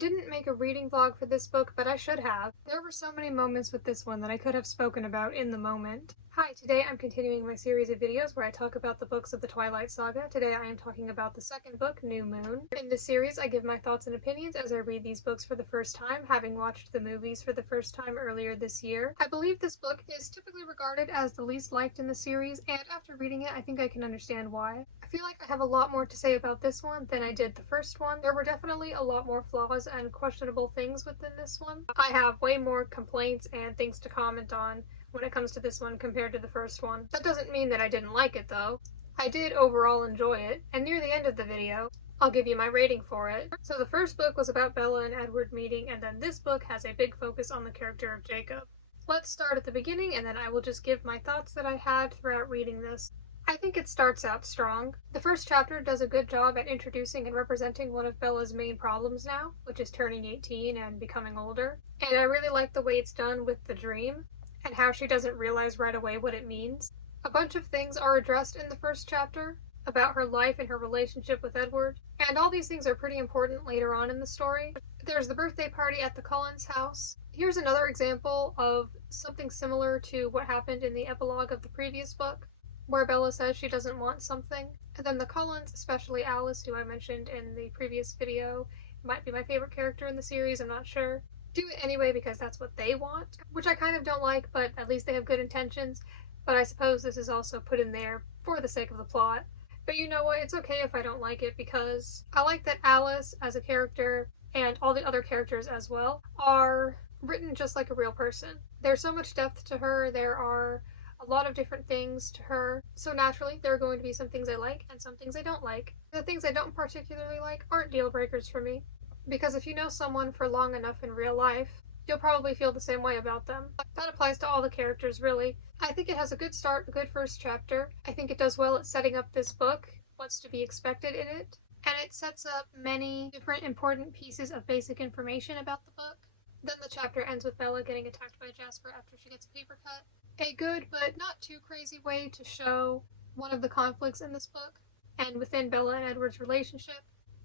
didn't make a reading vlog for this book, but I should have. There were so many moments with this one that I could have spoken about in the moment. Hi, today I'm continuing my series of videos where I talk about the books of the Twilight Saga. Today I am talking about the second book, New Moon. In this series, I give my thoughts and opinions as I read these books for the first time, having watched the movies for the first time earlier this year. I believe this book is typically regarded as the least liked in the series, and after reading it, I think I can understand why. I feel like I have a lot more to say about this one than I did the first one. There were definitely a lot more flaws and questionable things within this one. I have way more complaints and things to comment on when it comes to this one compared to the first one. That doesn't mean that I didn't like it though. I did overall enjoy it, and near the end of the video, I'll give you my rating for it. So the first book was about Bella and Edward meeting, and then this book has a big focus on the character of Jacob. Let's start at the beginning, and then I will just give my thoughts that I had throughout reading this. I think it starts out strong. The first chapter does a good job at introducing and representing one of Bella's main problems now, which is turning 18 and becoming older. And I really like the way it's done with the dream, and how she doesn't realize right away what it means. A bunch of things are addressed in the first chapter about her life and her relationship with Edward, and all these things are pretty important later on in the story. There's the birthday party at the Cullens' house. Here's another example of something similar to what happened in the epilogue of the previous book, where Bella says she doesn't want something. And then the Cullens, especially Alice, who I mentioned in the previous video, might be my favorite character in the series, I'm not sure, do it anyway because that's what they want, which I kind of don't like, but at least they have good intentions. But I suppose this is also put in there for the sake of the plot. But you know what, it's okay if I don't like it, because I like that Alice as a character, and all the other characters as well, are written just like a real person. There's so much depth to her, there are a lot of different things to her, so naturally there are going to be some things I like and some things I don't like. The things I don't particularly like aren't deal breakers for me, because if you know someone for long enough in real life, you'll probably feel the same way about them. That applies to all the characters, really. I think it has a good start, a good first chapter. I think it does well at setting up this book, what's to be expected in it, and it sets up many different important pieces of basic information about the book. Then the chapter ends with Bella getting attacked by Jasper after she gets a paper cut. A good, but not too crazy way to show one of the conflicts in this book, and within Bella and Edward's relationship,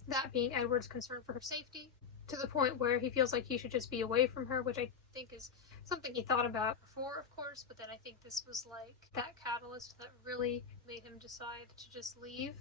that being Edward's concern for her safety, to the point where he feels like he should just be away from her, which I think is something he thought about before, of course, but then I think this was like that catalyst that really made him decide to just leave.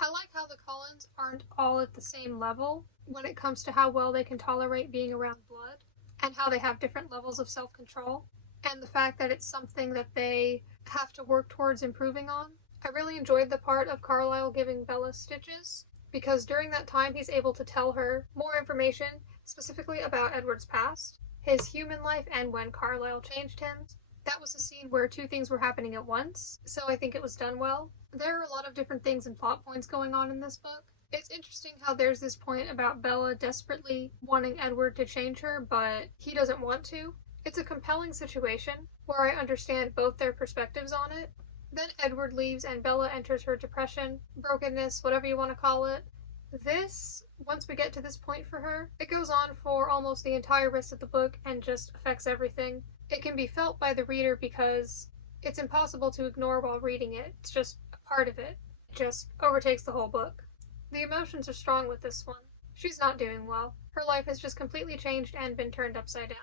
I like how the Cullens aren't all at the same level when it comes to how well they can tolerate being around blood, and how they have different levels of self-control, and the fact that it's something that they have to work towards improving on. I really enjoyed the part of Carlisle giving Bella stitches, because during that time he's able to tell her more information, specifically about Edward's past, his human life, and when Carlisle changed him. That was a scene where two things were happening at once, so I think it was done well. There are a lot of different things and plot points going on in this book. It's interesting how there's this point about Bella desperately wanting Edward to change her, but he doesn't want to. It's a compelling situation where I understand both their perspectives on it. Then Edward leaves and Bella enters her depression, brokenness, whatever you want to call it. Once we get to this point for her, it goes on for almost the entire rest of the book and just affects everything. It can be felt by the reader because it's impossible to ignore while reading it. It's just a part of it. It just overtakes the whole book. The emotions are strong with this one. She's not doing well. Her life has just completely changed and been turned upside down.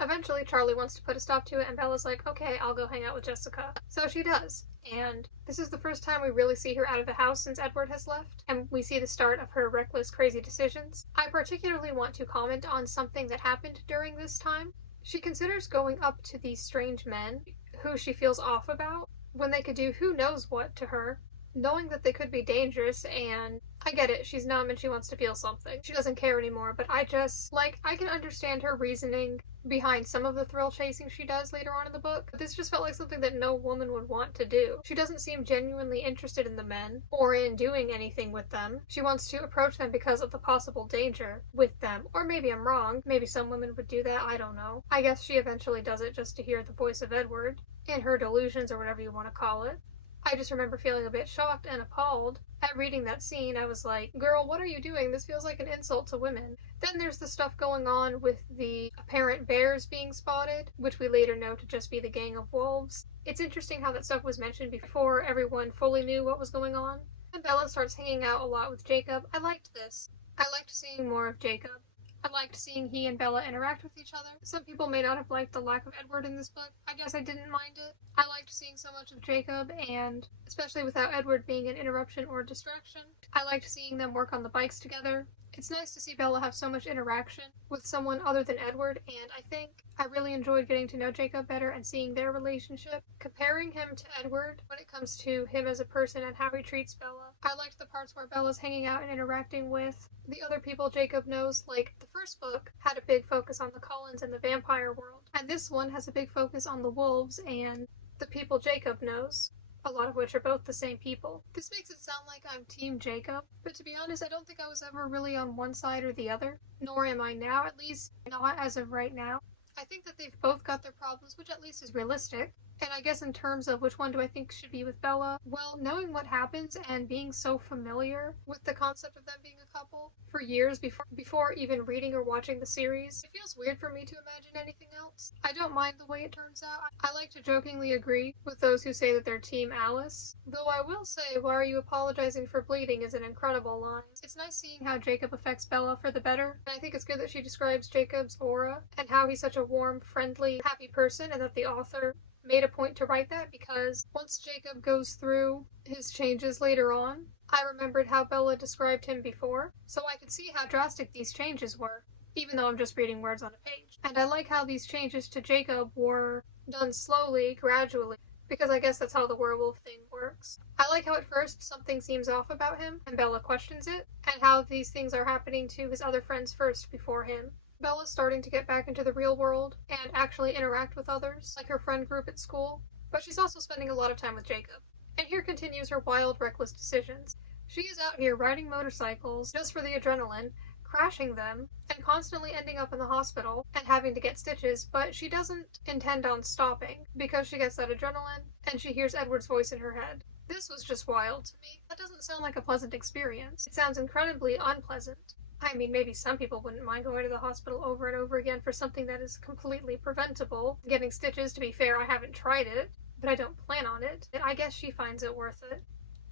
Eventually, Charlie wants to put a stop to it, and Bella's like, okay, I'll go hang out with Jessica. So she does. And this is the first time we really see her out of the house since Edward has left, and we see the start of her reckless, crazy decisions. I particularly want to comment on something that happened during this time. She considers going up to these strange men, who she feels off about, when they could do who knows what to her, knowing that they could be dangerous, and I get it, she's numb and she wants to feel something. She doesn't care anymore, but I can understand her reasoning behind some of the thrill chasing she does later on in the book. But this just felt like something that no woman would want to do. She doesn't seem genuinely interested in the men, or in doing anything with them. She wants to approach them because of the possible danger with them. Or maybe I'm wrong. Maybe some women would do that, I don't know. I guess she eventually does it just to hear the voice of Edward, in her delusions or whatever you want to call it. I just remember feeling a bit shocked and appalled at reading that scene. I was like, girl, what are you doing? This feels like an insult to women. Then there's the stuff going on with the apparent bears being spotted, which we later know to just be the gang of wolves. It's interesting how that stuff was mentioned before everyone fully knew what was going on. And Bella starts hanging out a lot with Jacob. I liked this. I liked seeing more of Jacob. I liked seeing he and Bella interact with each other. Some people may not have liked the lack of Edward in this book. I guess I didn't mind it. I liked seeing so much of Jacob, and especially without Edward being an interruption or distraction. I liked seeing them work on the bikes together. It's nice to see Bella have so much interaction with someone other than Edward, and I think I really enjoyed getting to know Jacob better and seeing their relationship. Comparing him to Edward when it comes to him as a person and how he treats Bella. I liked the parts where Bella's hanging out and interacting with the other people Jacob knows. Like, the first book had a big focus on the Cullens and the vampire world, and this one has a big focus on the wolves and the people Jacob knows, a lot of which are both the same people. This makes it sound like I'm Team Jacob, but to be honest, I don't think I was ever really on one side or the other, nor am I now, at least not as of right now. I think that they've both got their problems, which at least is realistic. And I guess in terms of which one do I think should be with Bella, well, knowing what happens and being so familiar with the concept of them being a couple for years before even reading or watching the series, it feels weird for me to imagine anything else. I don't mind the way it turns out. I like to jokingly agree with those who say that they're Team Alice, though I will say, "Why are you apologizing for bleeding?" is an incredible line. It's nice seeing how Jacob affects Bella for the better, and I think it's good that she describes Jacob's aura and how he's such a warm, friendly, happy person, and that the author made a point to write that, because once Jacob goes through his changes later on, I remembered how Bella described him before, so I could see how drastic these changes were, even though I'm just reading words on a page. And I like how these changes to Jacob were done slowly, gradually, because I guess that's how the werewolf thing works. I like how at first something seems off about him, and Bella questions it, and how these things are happening to his other friends first before him. Bella's starting to get back into the real world and actually interact with others, like her friend group at school, but she's also spending a lot of time with Jacob. And here continues her wild, reckless decisions. She is out here riding motorcycles just for the adrenaline, crashing them, and constantly ending up in the hospital and having to get stitches, but she doesn't intend on stopping because she gets that adrenaline and she hears Edward's voice in her head. This was just wild to me. That doesn't sound like a pleasant experience. It sounds incredibly unpleasant. I mean, maybe some people wouldn't mind going to the hospital over and over again for something that is completely preventable. Getting stitches, to be fair, I haven't tried it, but I don't plan on it. And I guess she finds it worth it.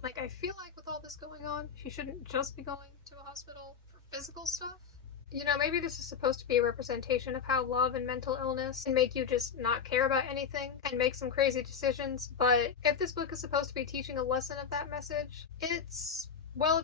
Like, I feel like with all this going on, she shouldn't just be going to a hospital for physical stuff. You know, maybe this is supposed to be a representation of how love and mental illness can make you just not care about anything and make some crazy decisions, but if this book is supposed to be teaching a lesson of that message, it's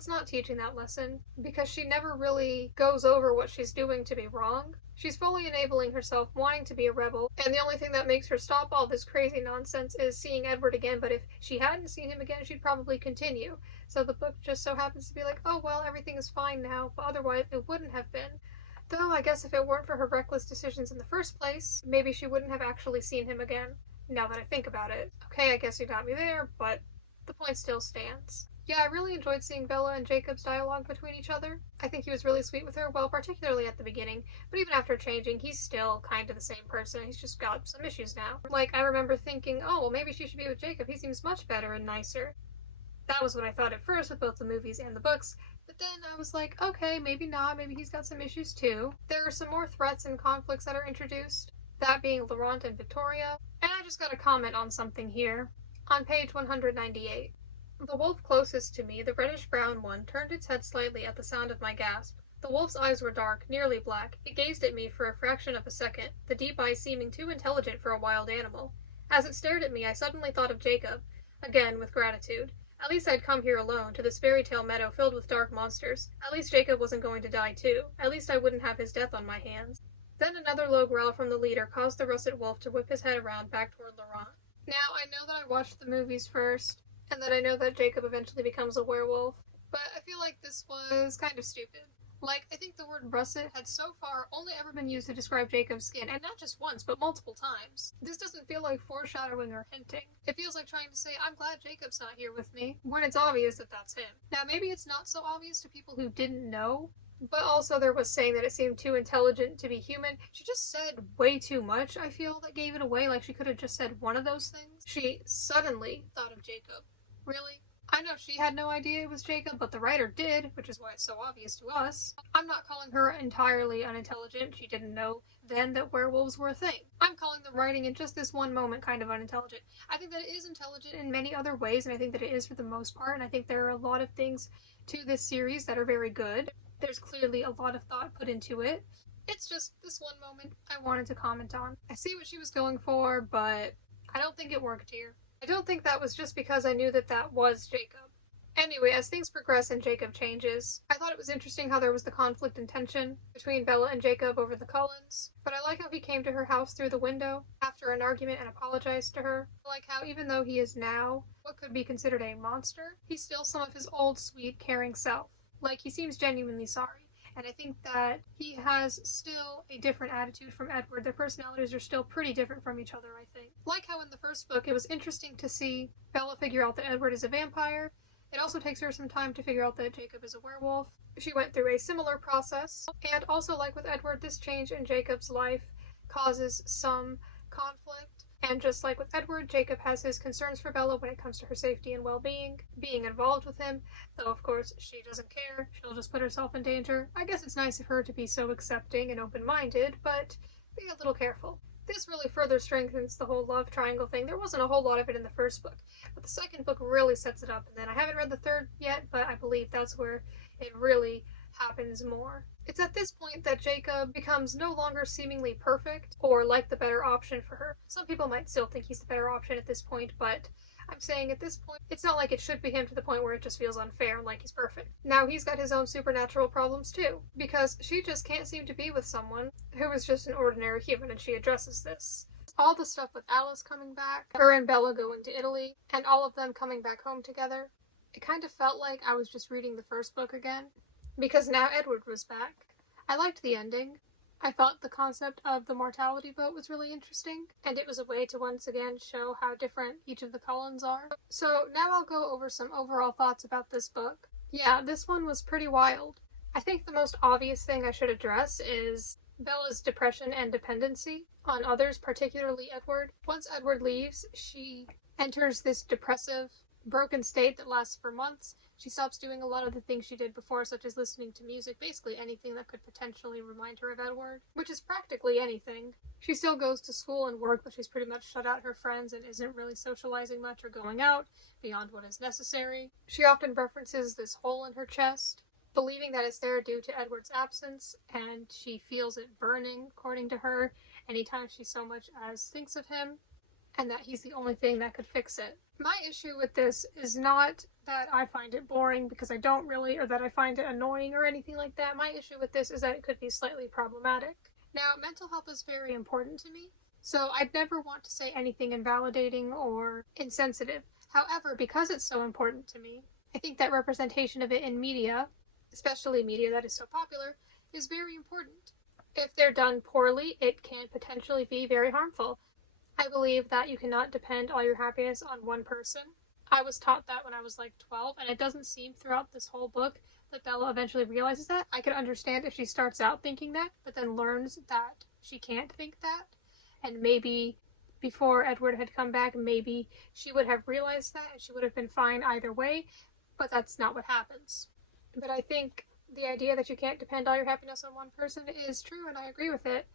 not teaching that lesson, because she never really goes over what she's doing to be wrong. She's fully enabling herself, wanting to be a rebel, and the only thing that makes her stop all this crazy nonsense is seeing Edward again, but if she hadn't seen him again, she'd probably continue. So the book just so happens to be like, oh well, everything is fine now, but otherwise it wouldn't have been. Though I guess if it weren't for her reckless decisions in the first place, maybe she wouldn't have actually seen him again, now that I think about it. Okay, I guess you got me there, but the point still stands. Yeah, I really enjoyed seeing Bella and Jacob's dialogue between each other. I think he was really sweet with her, well, particularly at the beginning, but even after changing, he's still kind of the same person. He's just got some issues now. Like, I remember thinking, oh, well, maybe she should be with Jacob. He seems much better and nicer. That was what I thought at first with both the movies and the books, but then I was like, okay, maybe not. Maybe he's got some issues too. There are some more threats and conflicts that are introduced, that being Laurent and Victoria, and I just got a comment on something here. On page 198. The wolf closest to me, the reddish-brown one, turned its head slightly at the sound of my gasp. The wolf's eyes were dark, nearly black. It gazed at me for a fraction of a second, the deep eyes seeming too intelligent for a wild animal. As it stared at me, I suddenly thought of Jacob, again with gratitude. At least I'd come here alone, to this fairy-tale meadow filled with dark monsters. At least Jacob wasn't going to die too. At least I wouldn't have his death on my hands. Then another low growl from the leader caused the russet wolf to whip his head around back toward Laurent. Now, I know that I watched the movies first, and that I know that Jacob eventually becomes a werewolf, but I feel like this was kind of stupid. Like, I think the word russet had so far only ever been used to describe Jacob's skin, and not just once, but multiple times. This doesn't feel like foreshadowing or hinting. It feels like trying to say, I'm glad Jacob's not here with me, when it's obvious that that's him. Now, maybe it's not so obvious to people who didn't know, but also there was saying that it seemed too intelligent to be human. She just said way too much, I feel, that gave it away. Like, she could have just said one of those things. She suddenly thought of Jacob. Really? I know she had no idea it was Jacob, but the writer did, which is why it's so obvious to us. I'm not calling her entirely unintelligent. She didn't know then that werewolves were a thing. I'm calling the writing in just this one moment kind of unintelligent. I think that it is intelligent in many other ways, and I think that it is for the most part, and I think there are a lot of things to this series that are very good. There's clearly a lot of thought put into it. It's just this one moment I wanted to comment on. I see what she was going for, but I don't think it worked here. I don't think that was just because I knew that that was Jacob. Anyway, as things progress and Jacob changes, I thought it was interesting how there was the conflict and tension between Bella and Jacob over the Cullens, but I like how he came to her house through the window after an argument and apologized to her. I like how even though he is now what could be considered a monster, he's still some of his old, sweet, caring self. Like, he seems genuinely sorry. And I think that he has still a different attitude from Edward. Their personalities are still pretty different from each other, I think. Like how in the first book, it was interesting to see Bella figure out that Edward is a vampire. It also takes her some time to figure out that Jacob is a werewolf. She went through a similar process. And also, like with Edward, this change in Jacob's life causes some conflict. And just like with Edward, Jacob has his concerns for Bella when it comes to her safety and well-being, being involved with him, though of course she doesn't care, she'll just put herself in danger. I guess it's nice of her to be so accepting and open-minded, but be a little careful. This really further strengthens the whole love triangle thing. There wasn't a whole lot of it in the first book, but the second book really sets it up, and then I haven't read the third yet, but I believe that's where it really happens more. It's at this point that Jacob becomes no longer seemingly perfect or like the better option for her. Some people might still think he's the better option at this point, but I'm saying at this point, it's not like it should be him to the point where it just feels unfair and like he's perfect. Now he's got his own supernatural problems too, because she just can't seem to be with someone who is just an ordinary human, and she addresses this. All the stuff with Alice coming back, her and Bella going to Italy, and all of them coming back home together, it kind of felt like I was just reading the first book again. Because now Edward was back. I liked the ending. I thought the concept of the mortality boat was really interesting, and it was a way to once again show how different each of the Cullens are. So now I'll go over some overall thoughts about this book. Yeah, this one was pretty wild. I think the most obvious thing I should address is Bella's depression and dependency on others, particularly Edward. Once Edward leaves, she enters this depressive, broken state that lasts for months. She stops doing a lot of the things she did before, such as listening to music, basically anything that could potentially remind her of Edward, which is practically anything. She still goes to school and work, but she's pretty much shut out her friends and isn't really socializing much or going out beyond what is necessary. She often references this hole in her chest, believing that it's there due to Edward's absence, and she feels it burning, according to her, anytime she so much as thinks of him, and that he's the only thing that could fix it. My issue with this is not that I find it boring, because I don't really, or that I find it annoying or anything like that. My issue with this is that it could be slightly problematic. Now, mental health is very important to me, so I'd never want to say anything invalidating or insensitive. However, because it's so important to me, I think that representation of it in media, especially media that is so popular, is very important. If they're done poorly, it can potentially be very harmful. I believe that you cannot depend all your happiness on one person. I was taught that when I was like 12, and it doesn't seem throughout this whole book that Bella eventually realizes that. I could understand if she starts out thinking that, but then learns that she can't think that, and maybe before Edward had come back, maybe she would have realized that, and she would have been fine either way, but that's not what happens. But I think the idea that you can't depend all your happiness on one person is true, and I agree with it.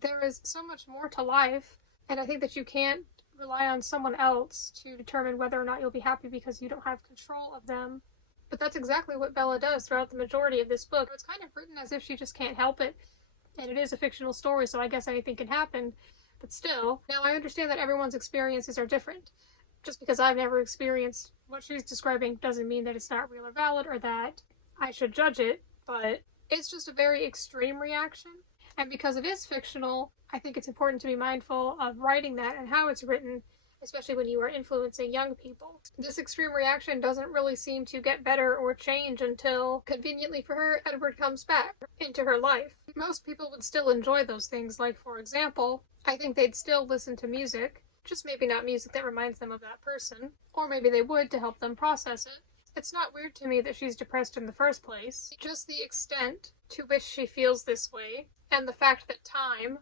There is so much more to life. And I think that you can't rely on someone else to determine whether or not you'll be happy because you don't have control of them. But that's exactly what Bella does throughout the majority of this book. It's kind of written as if she just can't help it. And it is a fictional story, so I guess anything can happen. But still, now I understand that everyone's experiences are different. Just because I've never experienced what she's describing doesn't mean that it's not real or valid or that I should judge it, but it's just a very extreme reaction. And because it is fictional, I think it's important to be mindful of writing that and how it's written, especially when you are influencing young people. This extreme reaction doesn't really seem to get better or change until, conveniently for her, Edward comes back into her life. Most people would still enjoy those things, like, for example, I think they'd still listen to music, just maybe not music that reminds them of that person, or maybe they would to help them process it. It's not weird to me that she's depressed in the first place, just the extent to which she feels this way, and the fact that time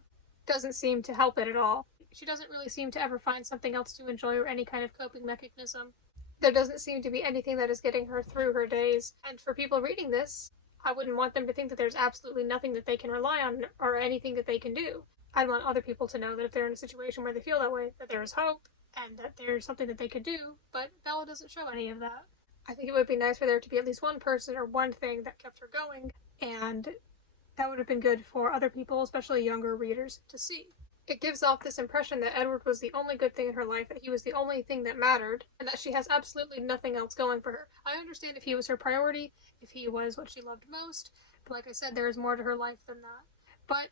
doesn't seem to help it at all. She doesn't really seem to ever find something else to enjoy or any kind of coping mechanism. There doesn't seem to be anything that is getting her through her days, and for people reading this, I wouldn't want them to think that there's absolutely nothing that they can rely on or anything that they can do. I want other people to know that if they're in a situation where they feel that way, that there is hope, and that there's something that they could do, but Bella doesn't show any of that. I think it would be nice for there to be at least one person or one thing that kept her going, and that would have been good for other people, especially younger readers, to see. It gives off this impression that Edward was the only good thing in her life, that he was the only thing that mattered, and that she has absolutely nothing else going for her. I understand if he was her priority, if he was what she loved most, but like I said, there is more to her life than that. But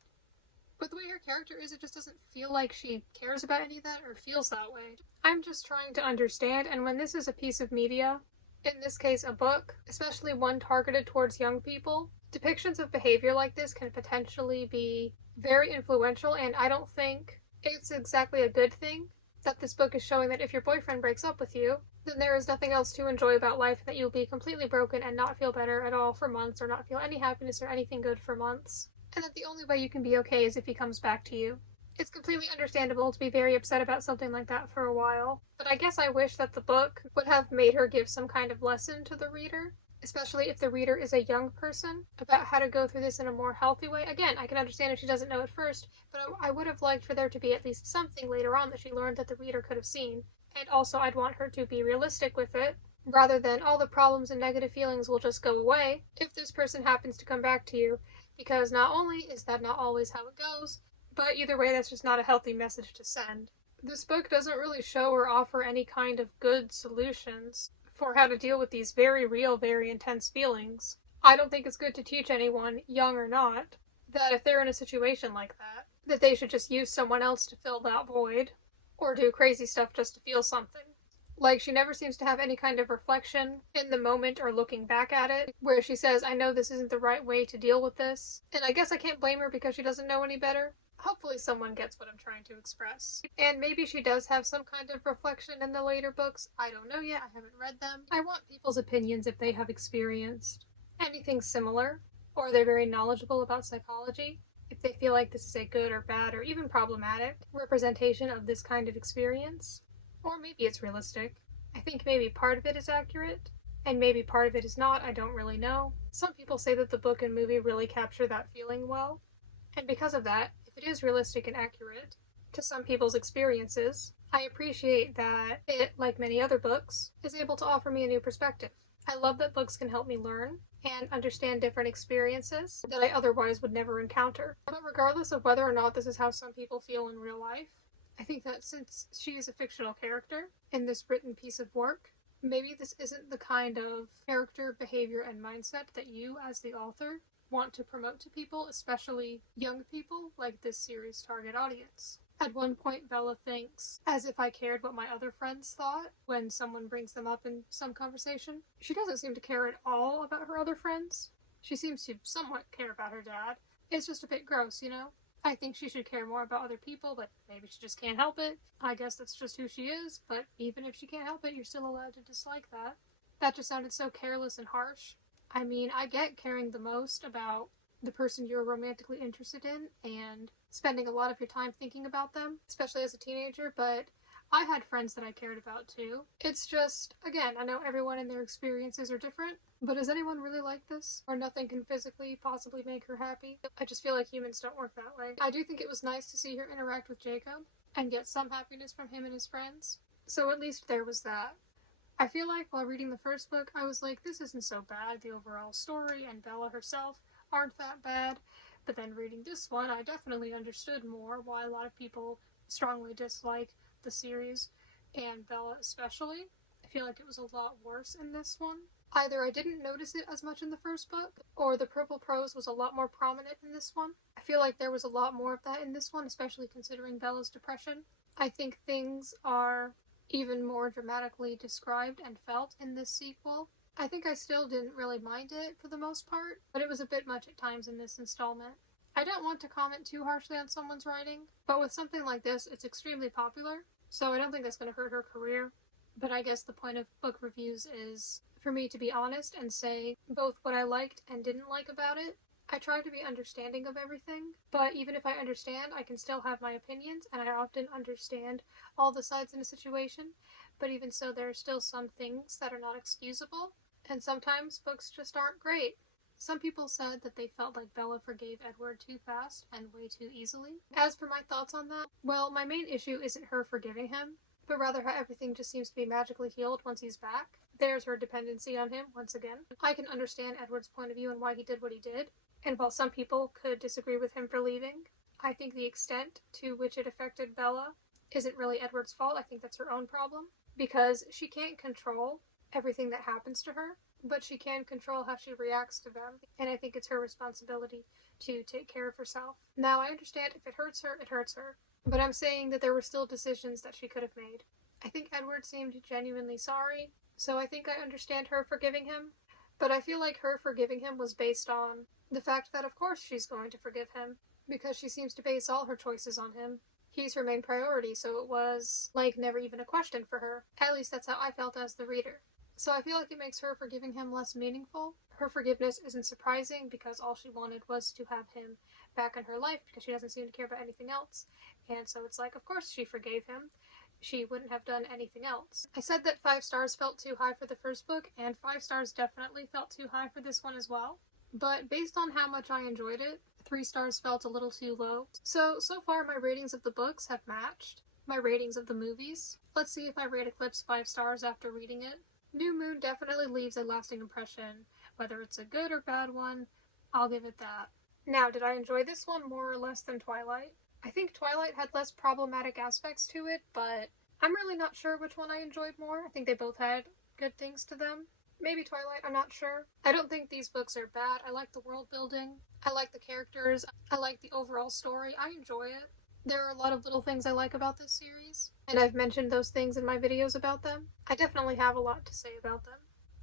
the way her character is, it just doesn't feel like she cares about any of that or feels that way. I'm just trying to understand, and when this is a piece of media, in this case a book, especially one targeted towards young people, depictions of behavior like this can potentially be very influential, and I don't think it's exactly a good thing that this book is showing that if your boyfriend breaks up with you, then there is nothing else to enjoy about life, that you'll be completely broken and not feel better at all for months, or not feel any happiness or anything good for months, and that the only way you can be okay is if he comes back to you. It's completely understandable to be very upset about something like that for a while, but I guess I wish that the book would have made her give some kind of lesson to the reader, especially if the reader is a young person, about how to go through this in a more healthy way. Again, I can understand if she doesn't know at first, but I would have liked for there to be at least something later on that she learned that the reader could have seen. And also I'd want her to be realistic with it, rather than all the problems and negative feelings will just go away if this person happens to come back to you, because not only is that not always how it goes, but either way that's just not a healthy message to send. This book doesn't really show or offer any kind of good solutions for how to deal with these very real, very intense feelings. I don't think it's good to teach anyone, young or not, that if they're in a situation like that they should just use someone else to fill that void, or do crazy stuff just to feel something. Like, she never seems to have any kind of reflection in the moment or looking back at it, where she says, I know this isn't the right way to deal with this. And I guess I can't blame her because she doesn't know any better. Hopefully someone gets what I'm trying to express. And maybe she does have some kind of reflection in the later books. I don't know yet, I haven't read them. I want people's opinions if they have experienced anything similar, or they're very knowledgeable about psychology, if they feel like this is a good or bad or even problematic representation of this kind of experience. Or maybe it's realistic. I think maybe part of it is accurate, and maybe part of it is not, I don't really know. Some people say that the book and movie really capture that feeling well, and because of that, if it is realistic and accurate to some people's experiences, I appreciate that it, like many other books, is able to offer me a new perspective. I love that books can help me learn and understand different experiences that I otherwise would never encounter. But regardless of whether or not this is how some people feel in real life, I think that since she is a fictional character in this written piece of work, maybe this isn't the kind of character, behavior, and mindset that you, as the author, want to promote to people, especially young people like this series' target audience. At one point, Bella thinks, as if I cared what my other friends thought when someone brings them up in some conversation. She doesn't seem to care at all about her other friends. She seems to somewhat care about her dad. It's just a bit gross, you know? I think she should care more about other people, but maybe she just can't help it. I guess that's just who she is, but even if she can't help it, you're still allowed to dislike that. That just sounded so careless and harsh. I mean, I get caring the most about the person you're romantically interested in and spending a lot of your time thinking about them, especially as a teenager, but I had friends that I cared about too. It's just, again, I know everyone and their experiences are different, but is anyone really like this? Or nothing can physically possibly make her happy? I just feel like humans don't work that way. I do think it was nice to see her interact with Jacob and get some happiness from him and his friends, so at least there was that. I feel like while reading the first book, I was like, this isn't so bad. The overall story and Bella herself aren't that bad. But then reading this one, I definitely understood more why a lot of people strongly dislike the series, and Bella especially. I feel like it was a lot worse in this one. Either I didn't notice it as much in the first book, or the purple prose was a lot more prominent in this one. I feel like there was a lot more of that in this one, especially considering Bella's depression. I think things are even more dramatically described and felt in this sequel. I think I still didn't really mind it for the most part, but it was a bit much at times in this installment. I don't want to comment too harshly on someone's writing, but with something like this, it's extremely popular, so I don't think that's going to hurt her career. But I guess the point of book reviews is for me to be honest and say both what I liked and didn't like about it. I try to be understanding of everything, but even if I understand, I can still have my opinions, and I often understand all the sides in a situation, but even so, there are still some things that are not excusable, and sometimes books just aren't great. Some people said that they felt like Bella forgave Edward too fast and way too easily. As for my thoughts on that, well, my main issue isn't her forgiving him, but rather how everything just seems to be magically healed once he's back. There's her dependency on him once again. I can understand Edward's point of view and why he did what he did, and while some people could disagree with him for leaving, I think the extent to which it affected Bella isn't really Edward's fault. I think that's her own problem, because she can't control everything that happens to her, but she can control how she reacts to them, and I think it's her responsibility to take care of herself. Now, I understand if it hurts her, it hurts her, but I'm saying that there were still decisions that she could have made. I think Edward seemed genuinely sorry, so I think I understand her forgiving him, but I feel like her forgiving him was based on the fact that of course she's going to forgive him, because she seems to base all her choices on him. He's her main priority, so it was, like, never even a question for her. At least that's how I felt as the reader. So I feel like it makes her forgiving him less meaningful. Her forgiveness isn't surprising because all she wanted was to have him back in her life because she doesn't seem to care about anything else. And so it's like, of course she forgave him. She wouldn't have done anything else. I said that 5 stars felt too high for the first book, and 5 stars definitely felt too high for this one as well. But based on how much I enjoyed it, 3 stars felt a little too low. So far my ratings of the books have matched my ratings of the movies. Let's see if I rate Eclipse 5 stars after reading it. New Moon definitely leaves a lasting impression. Whether it's a good or bad one, I'll give it that. Now, did I enjoy this one more or less than Twilight? I think Twilight had less problematic aspects to it, but I'm really not sure which one I enjoyed more. I think they both had good things to them. Maybe Twilight, I'm not sure. I don't think these books are bad. I like the world building. I like the characters. I like the overall story. I enjoy it. There are a lot of little things I like about this series, and I've mentioned those things in my videos about them. I definitely have a lot to say about them.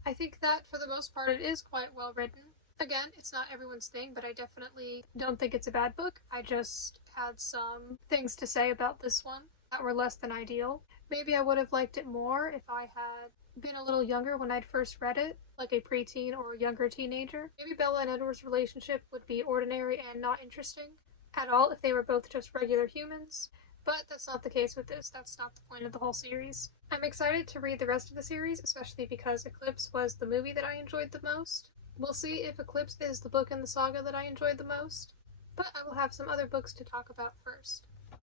I think that, for the most part, it is quite well written. Again, it's not everyone's thing, but I definitely don't think it's a bad book. I just had some things to say about this one that were less than ideal. Maybe I would have liked it more if I had been a little younger when I'd first read it, like a preteen or a younger teenager. Maybe Bella and Edward's relationship would be ordinary and not interesting at all if they were both just regular humans, but that's not the case with this. That's not the point of the whole series. I'm excited to read the rest of the series, especially because Eclipse was the movie that I enjoyed the most. We'll see if Eclipse is the book in the saga that I enjoyed the most, but I will have some other books to talk about first.